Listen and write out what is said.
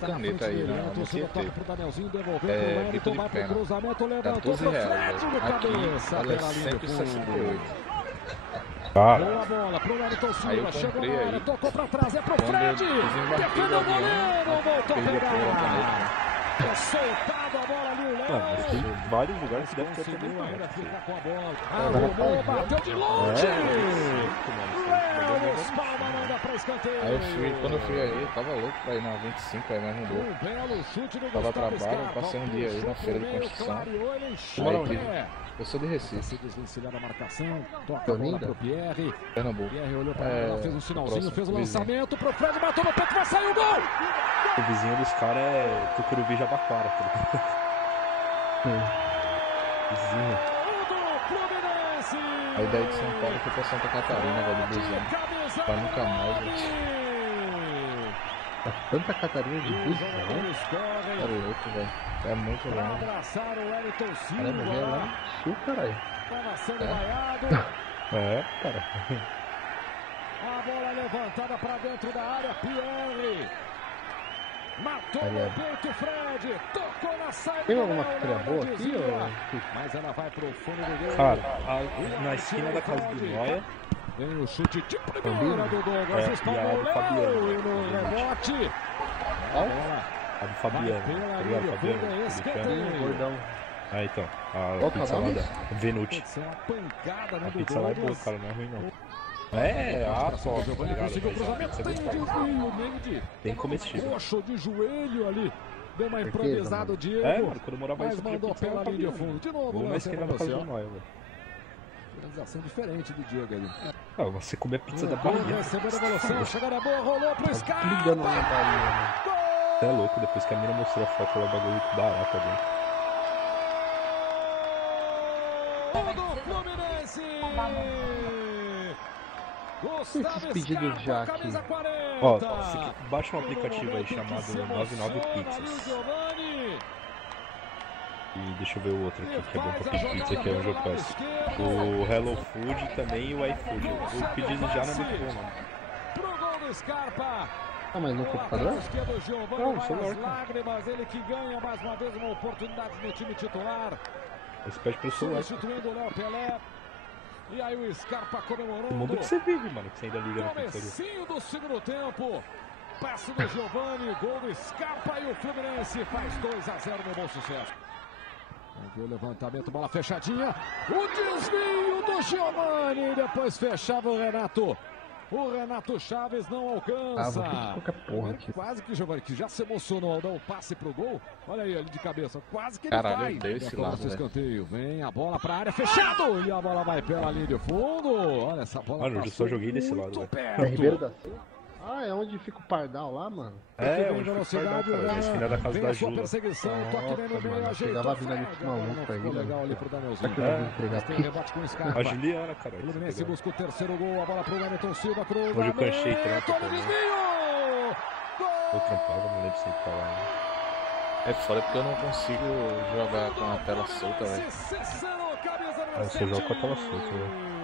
caneta aí no QT. Bico de pena. R$14. Aqui vale 168. Cara. Aí eu comprei aí. Tocou pra trás, é pro Quando eu Fred. desembarquei do avião, Voltou a perdi a pegar. Soltado a bola ali, o Léo. Mas tem vários lugares que deve ter também lá. Fica com a bola. Arrumou, bateu de longe. Léo, espalma, manda pra escanteio. Aí eu fui, quando eu fui aí, eu tava louco pra ir na 25, aí mas não deu. Belo chute do Tava a Gustavo trabalho, Scarpa. passei um dia aí na feira de construção. Clareou, Aí, eu sou de Recife, se desvencilhar da marcação, toca a bola pro Pierre. Pernambuco. Pierre olhou pra ela, fez um sinalzinho, próximo, fez o vizinho. lançamento pro Fred, bateu no peito, vai sair o gol! O vizinho dos caras é Tucuruvi Jabaquara, tá ligado? Vizinho. Aí daí de São Paulo foi pra Santa Catarina, velho, do busão. Pra nunca mais, velho. Santa Catarina de busão? É louco, velho. É muito longe. Caramba, já é lá no sul, caralho. Tava sendo vaiado. É, cara. A bola levantada pra dentro da área, Pierre. Matou no peito, Fred. Tocou na saída. Tem alguma pizzaria boa aqui, ou? Mas ela vai pro fundo do gol. Cara, na esquina da casa do Noia. Vem o chute de primeira do Douglas. E a do Fabiano. E no rebote. A do Fabiano. Tá ligado, Fabiano? Gordão. Ah, então. A Qual que é o pizza lá nome? da Venuti. A pizza lá é boa, cara, não é ruim não. É, só, tá ligado? Conseguiu o cruzamento, tem desvio, Mendy. Bem comestível. Coxo de joelho ali. Deu uma improvisada o Diego. É, mano, quando eu morava Mas isso, eu mandou podia pela pizza linha lá de fundo. De novo, vou na esquina da casa do Noia, velho. Organização diferente do Diego ali. Ah, você comer pizza da Bahia. Recebeu a devolução, chegada boa, rolou pro Scarpa. Ligando na Bahia, Você é louco, depois que a mina mostrou a foto, ela bagulho barata dentro. Do Fluminense. Esses pedidos já aqui. Ó, baixa um aplicativo aí chamado 99 Pizzas. E deixa eu ver o outro aqui que é bom pra pedir pizza, que é onde eu peço. O Hello Food também e o iFood. O pedido já não é muito bom, mano. Pro gol do Scarpa. Ah, mas no computador? Não, no celular, cara. Lágrimas, ele que ganha mais uma vez uma oportunidade no time titular. Você pede pelo celular. Substituindo o Léo Pelé. E aí o Scarpa comemorando. O mundo que você vive, mano, que você ainda liga na pizzaria. Comecinho do segundo tempo. Passe do Giovani, gol do Scarpa e o Fluminense faz 2-0 no Bom Sucesso. Viu o levantamento, bola fechadinha. O desvio do Giovani. Depois fechava o Renato. O Renato Chaves não alcança. Ah, vou pedir qualquer porra aqui. Quase que o Giovani, que já se emocionou ao dar o passe pro gol. Olha aí, ali de cabeça. Quase que ele Caralho, vai. eu dei esse lado, Escanteio. Vem a bola pra área, fechado. E a bola vai pela linha de fundo. Olha essa bola. Mano, eu só joguei desse lado, velho. É Ribeiro da Silva? Ah, é onde fica o Pardal lá, mano? É, onde fica o Pardal, cara. Na esquina da casa da Jula. Perseguição, toque bem no meio, chegava vindo ali com maluco aí. Legal ali pro Danielzinho. Tem rebate com o Scarpa. A Juliana, cara. O Fluminense busca o terceiro gol, a bola pro Wellington Silva, cruzamento. Hoje eu canchei trampo também. Desvio! Eu trampava, não lembro se ele tá lá. É foda porque eu não consigo jogar com a tela solta, velho. Ah, você joga com a tela solta, velho.